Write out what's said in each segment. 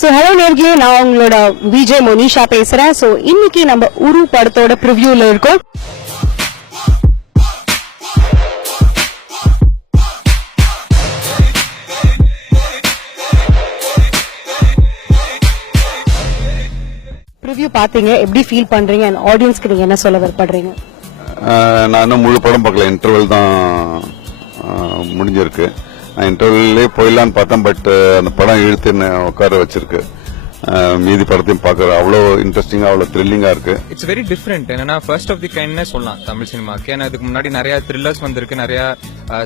So hello நேர்களே, நான் உங்களோட விஜய் மோனிஷா பேசுறேன். ஸோ இன்னைக்கு நம்ம உரு படத்தோட ப்ரிவியூல இருக்கோம். ப்ரிவியூ பாத்தீங்க, எப்படி ஃபீல் பண்றீங்க அண்ட் ஆடியன்ஸ்க்கு நீங்க என்ன சொல்ல விருப்பப்படுறீங்க? நான் இன்னும் முழு படம் பார்க்கல, இன்டர்வல் தான் முடிஞ்சிருக்கு. நான் இன்டர்வல்லே போயிடலான்னு பார்த்தேன், பட் அந்த படம் இழுத்து என்ன உட்கார வச்சிருக்கு. மீதி படத்தையும் பார்க்கற அவ்வளோ இன்ட்ரெஸ்டிங்கா, அவ்வளோ த்ரில்லிங்கா இருக்கு. It's very different. என்னன்னா ஃபர்ஸ்ட் ஆஃப் தி கைண்ட்னே சொல்லலாம் தமிழ் சினிமாக்கு. ஏன்னா இதுக்கு முன்னாடி நிறைய த்ரில்லர்ஸ் வந்திருக்கு, நிறைய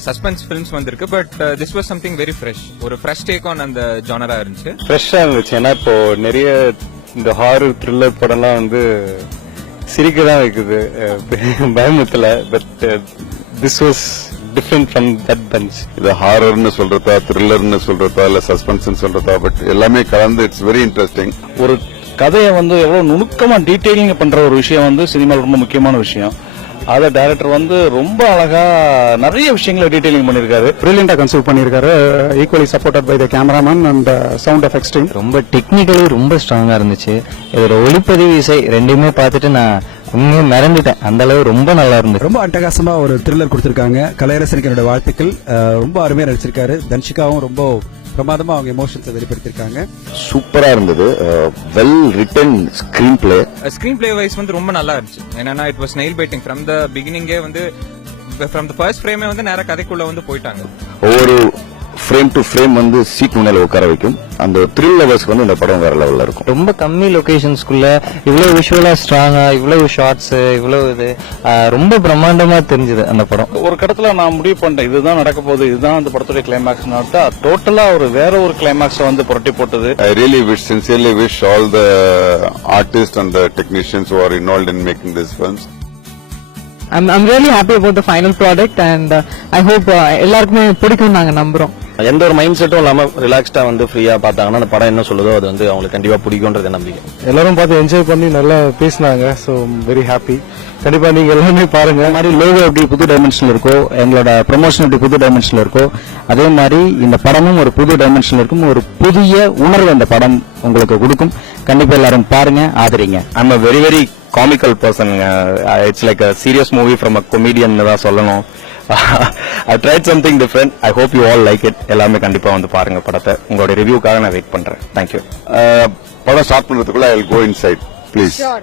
சஸ்பென்ஸ் ஃபிலிம்ஸ் வந்திருக்கு. But this was something very fresh, ஒரு ஃப்ரெஷ் டேக் ஆன் அந்த ஜானரா இருந்துச்சு. ஃப்ரெஷ்ஷா இருந்துச்சு. ஏன்னா இப்போ நிறைய இந்த ஹாரர் த்ரில்லர் படம்லாம் வந்து சிரிக்க தான் வைக்குது, பயமுத்துல. But this was different from that punch. இது ஹாரர்னு சொல்றதா, த்ரில்லர்னு சொல்றதா, இல்ல சஸ்பென்ஸ் சொல்றதா, பட் எல்லாமே கலந்து இட்ஸ் வெரி இன்ட்ரெஸ்டிங். ஒரு கதையை வந்து எவ்வளவு நுணுக்கமா டீடைலிங் பண்ற ஒரு விஷயம் வந்து சினிமாவில் ரொம்ப முக்கியமான விஷயம். அத டைரக்டர் வந்து ரொம்ப அழகா நிறைய விஷயங்களை டீடைலிங் பண்ணிருக்காரு, பிரில்லியண்டா கன்சிவ் பண்ணிருக்காரு. Equally supported by the cameraman and sound effects team. ரொம்ப டெக்னிக்கலி ரொம்ப ஸ்ட்ராங்கா இருந்துச்சு. இதோட ஒளிப்பதிவு, இசை ரெண்டுமே பார்த்துட்டு நான் உண்மையே மறந்துட்டேன். அந்த அளவு ரொம்ப நல்லா இருந்துச்சு. ரொம்ப அட்டகாசமா ஒரு த்ரில்லர் கொடுத்திருக்காங்க. கலையரசனுக்கு என்னோட வாழ்த்துக்கள். ரொம்ப அருமையா நடிச்சிருக்காரு. தன்ஷிகாவும் ரொம்ப பிரமாதமா அவங்க எமோஷன்ஸை வெளிப்படுத்திருக்காங்க. சூப்பரா இருந்தது. Well written screenplay wise வந்து ரொம்ப நல்லா இருந்துச்சு. என்னன்னா it was nail biting from the பிகினிங்கே வந்து, ஃப்ரம் த ஃபர்ஸ்ட் ஃப்ரேமே வந்து நேரா கதைக்குள்ள வந்து போயிட்டாங்க. ஒவ்வொரு ஃப்ரேம் டு ஃப்ரேம் வந்து சீட் முன்னால உட்கார வைக்கும். அந்த த்ரில் லவர்ஸ்க்கு வந்து இந்த படம் வேற லெவல்ல இருக்கும். ரொம்ப கம்மி லொகேஷன்ஸ்குள்ள இவ்வளவு விஷுவலா ஸ்ட்ராங்கா, இவ்வளவு ஷார்ட்ஸ், இவ்வளவு இது ரொம்ப பிரம்மாண்டமா தெரிஞ்சது அந்த படம். ஒரு கடத்துல நான் முடிவு பண்ணிட்டேன், இதுதான் நடக்க போகுது, இதுதான் அந்த படத்துடைய கிளைமேக்ஸ். டோட்டலா ஒரு வேற ஒரு கிளைமேக்ஸ் வந்து புரட்டி போட்டது. I really sincerely wish all the artists and the technicians who are involved in making these films. I'm really happy about the final product and I hope எல்லாருக்குமே பிடிக்கும் நாங்க நம்புறோம். எந்த ஒரு மைண்ட் செட்டும் இல்லாம ரிலாக்ஸ்டா வந்து ஃப்ரீயா பார்த்தாங்கன்னா அந்த படம் என்ன சொல்லுதோ அது வந்து அவங்களுக்கு கண்டிப்பா பிடிக்கும்ன்றது நம்பிக்கை. எல்லாரும் பார்த்து என்ஜாய் பண்ணி நல்லா பேசினாங்க. So very happy. கண்டிப்பா நீங்க எல்லாமே பாருங்க. அதே மாதிரி லோகோ எப்படி புது டைமென்ஷன்ல இருக்கோ, எங்களோட ப்ரொமோஷன் எப்படி புது டைமென்ஷன்ல இருக்கோ, அதே மாதிரி இந்த படமும் ஒரு புது டைமென்ஷன்ல இருக்கும். ஒரு புதிய உணர்வு அந்த படம் உங்களுக்கு கொடுக்கும். கண்டிப்பா எல்லாரும் பாருங்க, ஆதரிங்க. I'm a very very comical person. It's like a serious movie from a comedian தான் சொல்லணும். I tried something different. I hope you all like it. எல்லாமே கண்டிப்பா வந்து பாருங்க படத்தை. உங்களோட ரிவ்யூக்காக நான் வெயிட் பண்றேன். Thank you. படம் start பண்றதுக்குள்ள I will go inside, please. Sure.